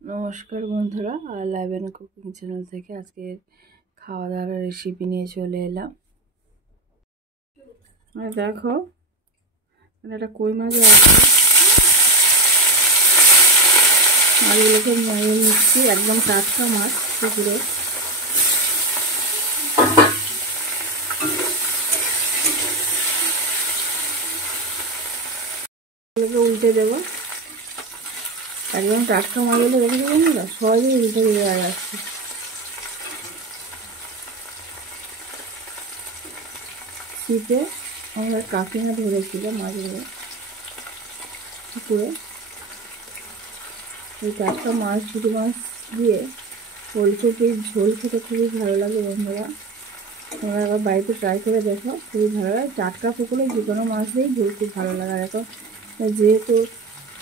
নমস্কার বন্ধুরা, live and cooking channel থেকে আজকে খাওয়া দাওয়ার রেসিপি নিয়ে চলে এলাম। দেখো একটা কই মাছ আছে, মাছগুলোকে মেরে নিচ্ছি। একদম টাটকা মাছ পুকুরে। উল্টে দেবো। একদম টাটকা মাছগুলো রেখে দেবো না, সহজেই উল্টে দেওয়া যাচ্ছে। শীতে আমরা কাকিমা ধরেছিল মাছগুলো পুকুরে। এই টাটকা মাছ, ছোটো মাছ দিয়ে ফুলকপির ঝোল খেতে খুবই ভালো লাগে বন্ধুরা। তোমরা একবার বাড়িতে ট্রাই করে দেখো, খুবই ভালো লাগে। টাটকা পুকুরে যে কোনো মাছ দিয়েই ঝোল খুব ভালো লাগে। আর এখন যেহেতু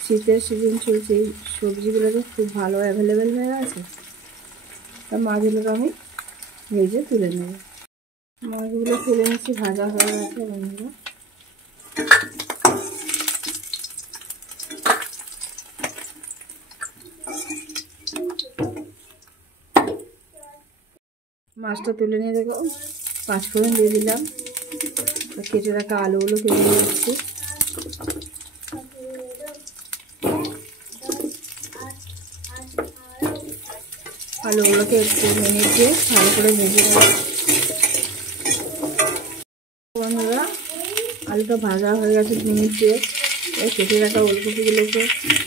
শীতের সিজন চলছে, এই সবজিগুলো তো খুব ভালো অ্যাভেলেবেল হয়ে গেছে। তা মাছগুলোকে আমি ভেজে তুলে নেব। মাছগুলো তুলে নিচ্ছি, ভাজা হয়ে গেছে বন্ধুরা। মাছটা তুলে নিয়ে দেখো, 5 ফোড়ন দিয়ে দিলাম। কেটে রাখা আলুগুলো কেটে দিচ্ছি। আলুগুলোকে একটু মিনিট দিয়ে ভালো করে ভেজে নেব বন্ধুরা। আলুটা ভাজা হয়ে গেছে মিনিট দিয়ে। কেটে রাখা ওলকপিগুলোকে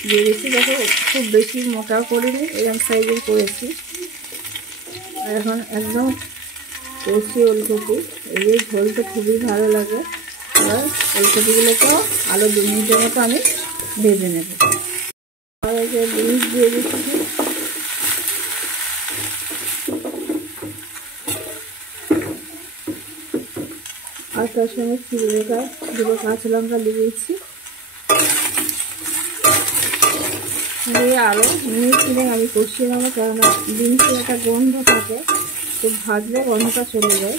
দিয়ে দিচ্ছি। দেখো খুব বেশি মোটা করিনি, এরকম সাইজের করেছি। আর এখন একদম কষি ওলকপি, এই ঝোলটা খুবই ভালো লাগে। এবার ওলকপিগুলোকেও আরও 2 মিনিটের মতো আমি ভেজে নেব। বিনস দিয়ে দিচ্ছি। আর তার সঙ্গে দুটো কাঁচা লঙ্কা দিয়ে দিচ্ছি। দিয়ে আরও মিনিট 3 আমি কষিয়ে নেবো, কেননা বিনসের একটা গন্ধ থাকে, তো ভাজলে গন্ধটা চলে যায়।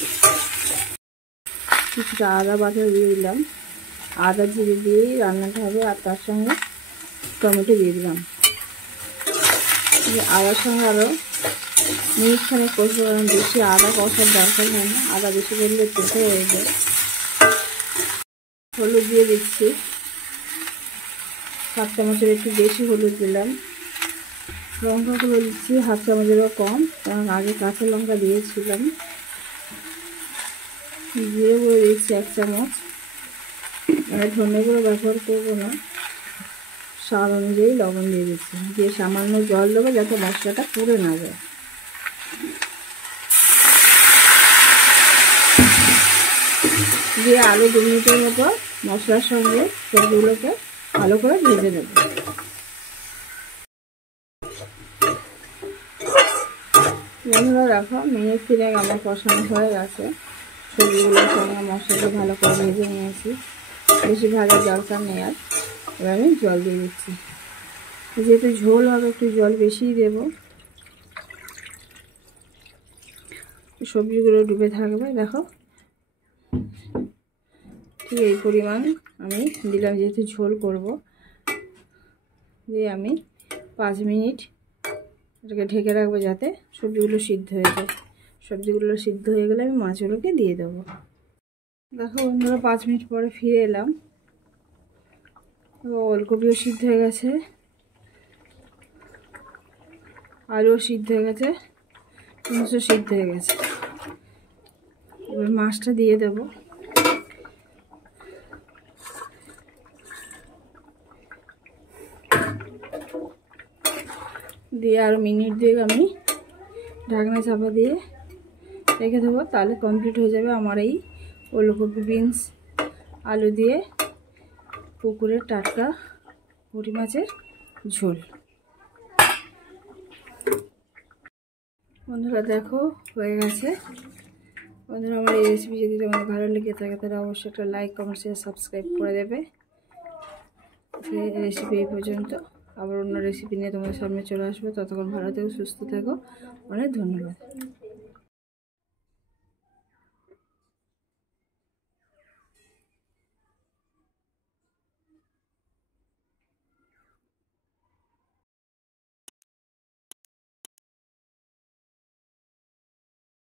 কিছুটা আদা বাটা দিয়ে দিলাম। আদা জিরে দিয়েই রান্নাটা হবে। আর তার সঙ্গে টমেটো দিয়ে দিলাম। আদার সঙ্গে আরও মিনিটখানে কষবো, কারণ বেশি আদা কষার দরকার হয় না। আদা বেশি করলে তেতো হয়ে যায়। হলুদ দিয়ে দিচ্ছি। 7 চামচের একটু বেশি হলুদ দিলাম। লঙ্কাগুলো দিচ্ছি 1/2 চামচেরও কম, কারণ আগে কাঁচা লঙ্কা দিয়েছিলাম। জিরে গুঁড়ো দিচ্ছি 1 চামচ। মানে ধনে গুঁড়ো ব্যবহার করবো না। স্বাদ অনুযায়ী লবণ দিয়ে দিচ্ছি। দিয়ে সামান্য জল দেবো, যাতে মশলাটা পুড়ে না যায়। দিয়ে আলু 2 মিনিটের মতো মশলার সঙ্গে সবজিগুলোকে ভালো করে ভেজে নেব। বন্ধুরা দেখো, মিনিট 3 আমার কষানো হয়ে গেছে। সবজিগুলোর সঙ্গে মশলাটা ভালো করে ভেজে নিয়েছি। বেশি ভাজার দরকার নেই। আর এবার আমি জল দিয়ে দিচ্ছি। যেহেতু ঝোল হবে, একটু জল বেশিই দেব। সবজিগুলো ডুবে থাকবে। দেখো ঠিক এই পরিমাণ আমি দিলাম, যেহেতু ঝোল করব। দিয়ে আমি 5 মিনিট এটাকে ঢেকে রাখবো, যাতে সবজিগুলো সিদ্ধ হয়ে যায়। সবজিগুলো সিদ্ধ হয়ে গেলে আমি মাছগুলোকে দিয়ে দেবো। দেখো বন্ধুরা, 5 মিনিট পরে ফিরে এলাম। ওলকপিও সিদ্ধ হয়ে গেছে, আলুও সিদ্ধ হয়ে গেছে, মাছও সিদ্ধ হয়ে গেছে। এবার মাছটা দিয়ে দেবো। দিয়ে আর মিনিট 2 আমি ঢাকনা চাপা দিয়ে রেখে দেবো। তাহলে কমপ্লিট হয়ে যাবে আমার এই ওলকপি বিনস আলু দিয়ে পুকুরের টাটকা পুঁটি মাছের ঝোল। বন্ধুরা দেখো, হয়ে গেছে। বন্ধুরা, আমার এই রেসিপি যদি তোমাদের ভালো লেগে থাকে, তাহলে অবশ্যই একটা লাইক, কমেন্ট, শেয়ার, সাবস্ক্রাইব করে দেবে। রেসিপি এই পর্যন্ত। আবার অন্য রেসিপি নিয়ে তোমাদের সামনে চলে আসবে। ততক্ষণ ভালো থেকো, সুস্থ থেকো। অনেক ধন্যবাদ।